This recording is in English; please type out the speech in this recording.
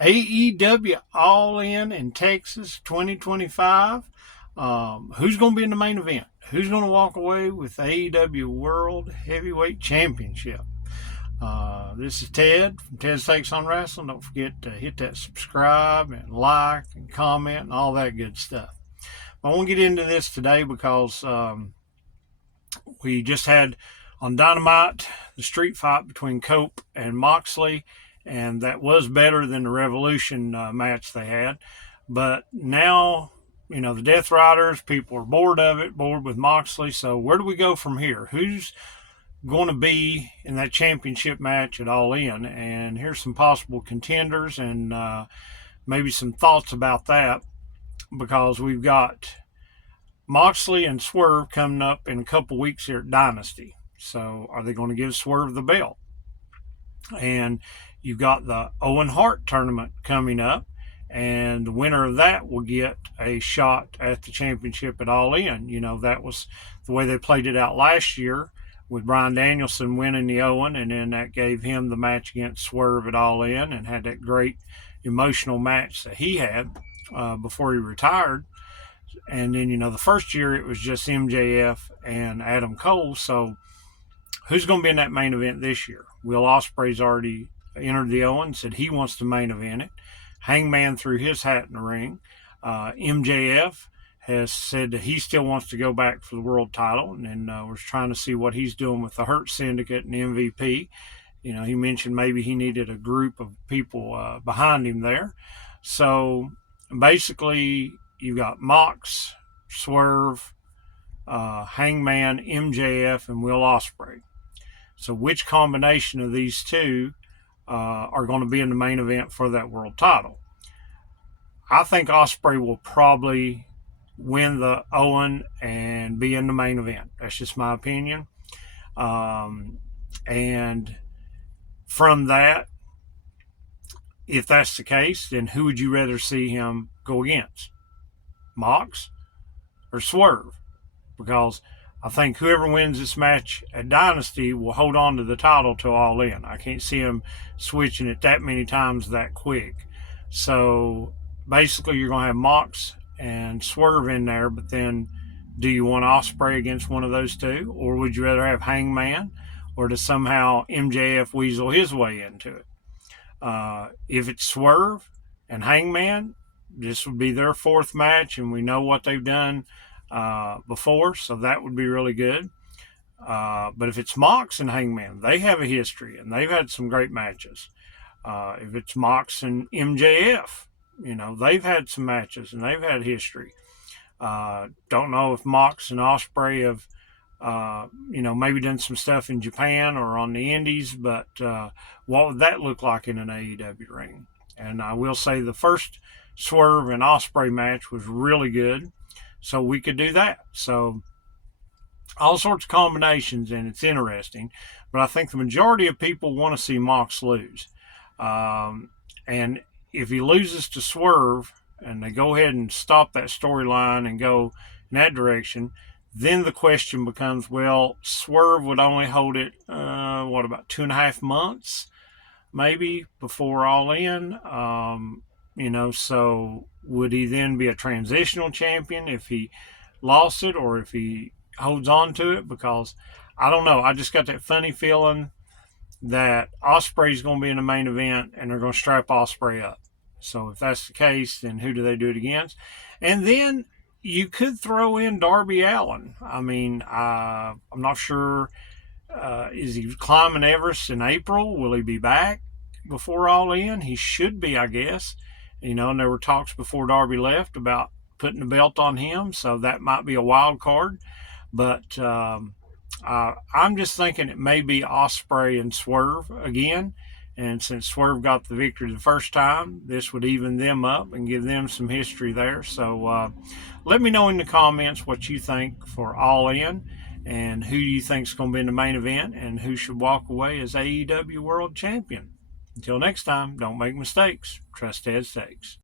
AEW All In Texas 2025. Who's going to be in the main event? Who's going to walk away with AEW World Heavyweight Championship? This is Ted from Ted's Takes on Wrestling. Don't forget to hit that subscribe and like and comment and all that good stuff. I want to get into this today because we just had on Dynamite the street fight between Cope and Moxley, and that was better than the Revolution match they had. But now, the Death Riders, people are bored of it, bored with Moxley. So where do we go from here? Who's going to be in that championship match at All In? And here's some possible contenders and maybe some thoughts about that, because we've got Moxley and Swerve coming up in a couple weeks here at Dynasty. So are they going to give Swerve the belt? And you've got the Owen Hart tournament coming up, and the winner of that will get a shot at the championship at All In. That was the way they played it out last year, with Bryan Danielson winning the Owen, and then that gave him the match against Swerve at All In, and had that great emotional match that he had before he retired. And then, the first year it was just MJF and Adam Cole. So who's going to be in that main event this year? Will Ospreay's already entered the Owen, said he wants to main event it. Hangman threw his hat in the ring. MJF has said that he still wants to go back for the world title, and we're trying to see what he's doing with the Hurt Syndicate and MVP. He mentioned maybe he needed a group of people behind him there. So basically, you've got Mox, Swerve, Hangman, MJF, and Will Ospreay. So which combination of these two are going to be in the main event for that world title? I think Ospreay will probably win the Owen and be in the main event. That's just my opinion. And from that, if that's the case, then who would you rather see him go against? Mox or Swerve? Because I think whoever wins this match at Dynasty will hold on to the title till All In. I can't see him switching it that many times that quick. So basically, you're going to have Mox and Swerve in there, but then do you want Ospreay against one of those two? Or would you rather have Hangman? Or does somehow MJF weasel his way into it? If it's Swerve and Hangman, this would be their fourth match, and we know what they've done before, so that would be really good. But if it's Mox and Hangman, they have a history, and they've had some great matches. If it's Mox and MJF, they've had some matches, and they've had history. Don't know if Mox and Ospreay have, maybe done some stuff in Japan or on the Indies, but what would that look like in an AEW ring? And I will say the first Swerve and Ospreay match was really good, so we could do that. So all sorts of combinations, and it's interesting. But I think the majority of people want to see Mox lose. And if he loses to Swerve and they go ahead and stop that storyline and go in that direction, then the question becomes, well, Swerve would only hold it, about 2.5 months, maybe, before All In. So would he then be a transitional champion if he lost it, or if he holds on to it? Because I don't know. I just got that funny feeling that Ospreay's going to be in the main event and they're going to strap Ospreay up. So if that's the case, then who do they do it against? And then you could throw in Darby Allin. I mean, I'm not sure. Is he climbing Everest in April? Will he be back before All In? He should be, I guess. And there were talks before Darby left about putting the belt on him, so that might be a wild card. But I'm just thinking it may be Ospreay and Swerve again. And since Swerve got the victory the first time, this would even them up and give them some history there. So let me know in the comments what you think for All In, and who you think is going to be in the main event, and who should walk away as AEW World Champion. Until next time, don't make mistakes. Trust Ted's Takes.